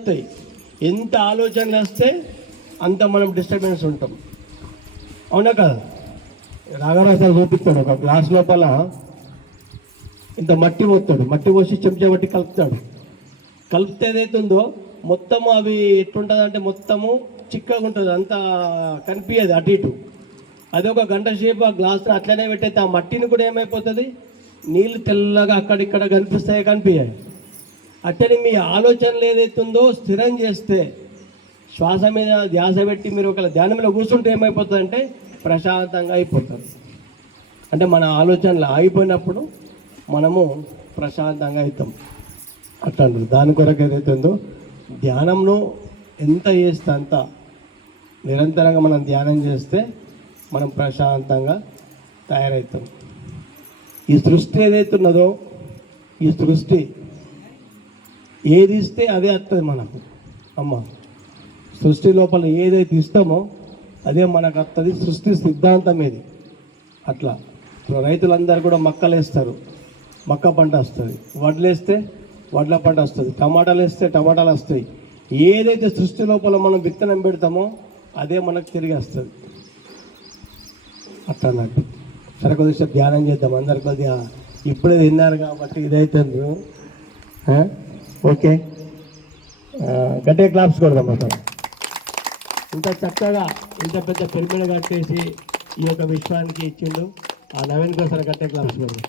వస్తాయి ఎంత ఆలోచనలు వస్తే అంత మనం డిస్టర్బెన్స్ ఉంటాం. అవునా కదా? రాగరాజాలు చూపిస్తాడు ఒక గ్లాస్ లోపల. ఇంత మట్టి పోస్తాడు. మట్టి పోసి చెంచా బట్టి కలుపుతాడు. కలిపితే ఏదైతుందో మొత్తము అవి ఎట్లుంటుంది అంటే మొత్తము చిక్కగా ఉంటుంది. అంతా కనిపించదు అటు ఇటు. అది ఒక గంట సేపు ఆ గ్లాస్ అట్లనే పెట్టేస్తే ఆ మట్టిని కూడా ఏమైపోతుంది? నీళ్ళు తెల్లగా అక్కడిక్కడ కనిపిస్తాయి కనిపించాయి అట్టని మీ ఆలోచనలు ఏదైతుందో స్థిరం చేస్తే శ్వాస మీద ధ్యాస పెట్టి మీరు ఒకవేళ ధ్యానంలో మీద కూర్చుంటే ఏమైపోతుందంటే ప్రశాంతంగా అయిపోతారు. అంటే మన ఆలోచనలు ఆగిపోయినప్పుడు మనము ప్రశాంతంగా అవుతాం. అట్లా అంటారు దాని కొరకు ఏదైతుందో ధ్యానంలో ఎంత చేస్తే అంత నిరంతరంగా మనం ధ్యానం చేస్తే మనం ప్రశాంతంగా తయారవుతాం. ఈ సృష్టి ఏదైతున్నదో ఈ సృష్టి ఏది ఇస్తే అదే వస్తుంది మనకు అమ్మ సృష్టి లోపల ఏదైతే ఇస్తామో అదే మనకు వస్తుంది సృష్టి సిద్ధాంతం ఇది అట్లా. ఇప్పుడు రైతులందరూ కూడా మక్కలు వేస్తారు. మక్క పంట వస్తుంది. వడ్లు వేస్తే వడ్ల పంట వస్తుంది. టమాటాలు వేస్తే టమాటాలు వస్తాయి. ఏదైతే సృష్టి లోపల మనం విత్తనం పెడతామో అదే మనకు తిరిగి వస్తుంది. అట్లా నాకు సరే ధ్యానం చేద్దాం. అందరు కొద్దిగా ఇప్పుడే తిన్నారు కాబట్టి ఇదైతే ఓకే. గట్టే గట్టిగా క్లాప్స్ కొడదాం మొత్తం ఇంత చక్కగా ఇంత పెద్ద పెరిమిడ కట్టేసి ఈ యొక్క విశ్వానికి ఇచ్చిండు. ఆ నవీన్ కోసం కట్టే క్లాప్స్ కొడదాం.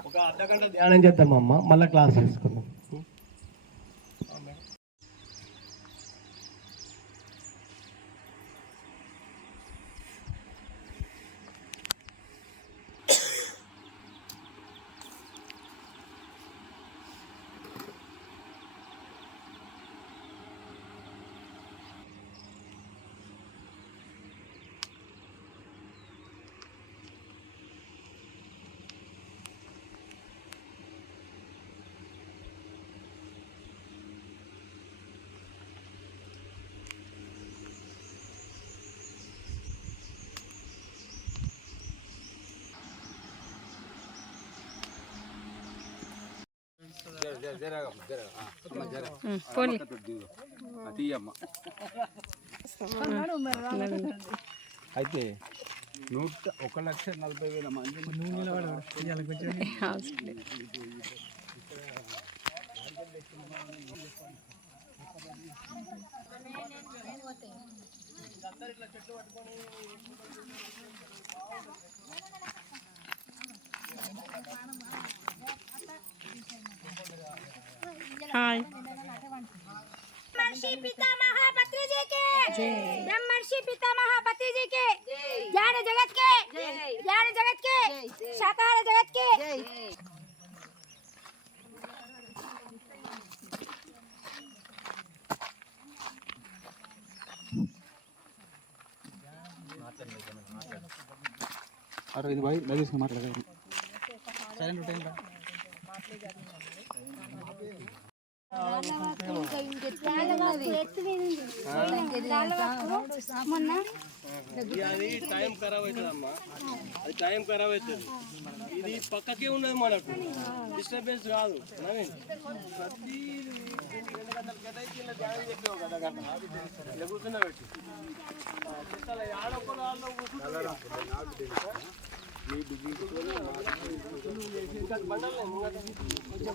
ఒక అర్ధ గంట ధ్యానం చేద్దాం అమ్మ? మళ్ళీ క్లాస్ తీసుకుందాం అయితే నూట ఒక లక్ష నలభై వేల మంది हाय महापति पितामह भतीजे के ब्रह्मर्षि पितामह के ज्ञान जगत के ज्ञान जगत के साकार जगत के अरे भाई लगे इसमें मार लगा साइलेंट टाइम का మొన్న అది టైం ఖరాబ్ అవుతుంది అమ్మా అది టైం ఖరాబ్ అవుతుంది ఇది పక్కకే ఉన్నది మనకు డిస్టర్బెన్స్ కాదు నవీన్ ప్రతి రెండు గంటల ఇలా ధ్యానం చెప్పావు గంట ఇలా కూర్చున్నా పెట్టి అసలు ఆడొక్కరు వాళ్ళు కూర్చుంటారు. బండలు కొంచెం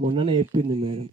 మొన్ననే చెప్పింది మేడం.